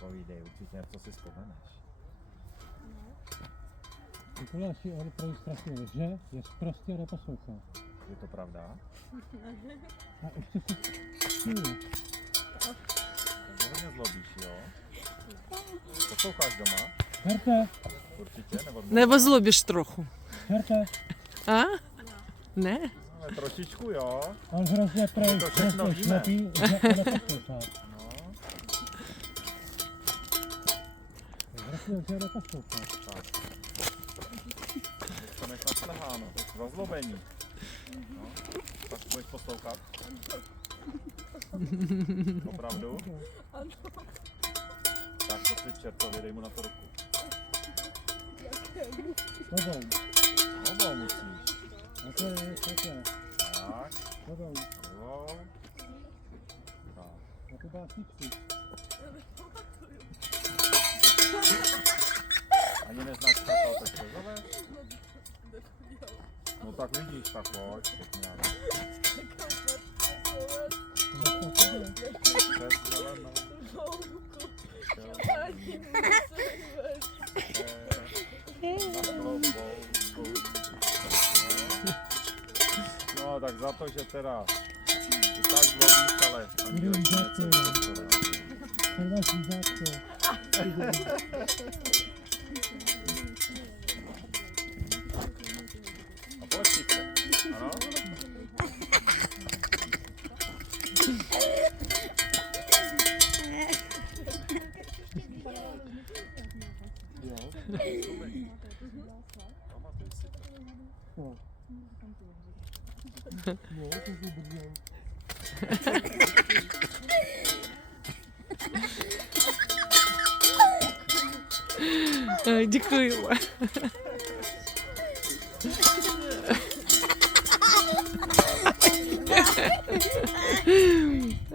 Povídej, určitě něco si vzpomeneš. Mikuláši, on pro strašně že je prostě neposlouchá. Je to pravda? A ještě si chvíli. To hodně zlobíš, jo? Posloucháš doma? Herte, Určitě, nebo doma? Nebo zlobíš trochu. herte, A? Ne? Ale trošičku, jo? on hrozně prej, To všechno hrozně víme. šlepí, že to neposlouchá. No, Hrozně, že neposlouchá. tak. To nech nasleháno, za zlobení. No, tak budeš poslouchat? Opravdu? Tak to si čertovi, dej mu na to ruku. Dobou, Obou musíš. takhle, takhle, Tak, dobou, druhou. Tak. na to básničky. Ani neznáš kakao, tak to zaveš? No tak vidíš, tak pojď, pěkně. Přes zelenou. No tak za to, že teda ty tak zlobíš, ale ani Budu něco lízátko. Prvá lízátko. A pojď sice, ano? Jo, pamatuj si to. No. No, to je brděl. Děkuji.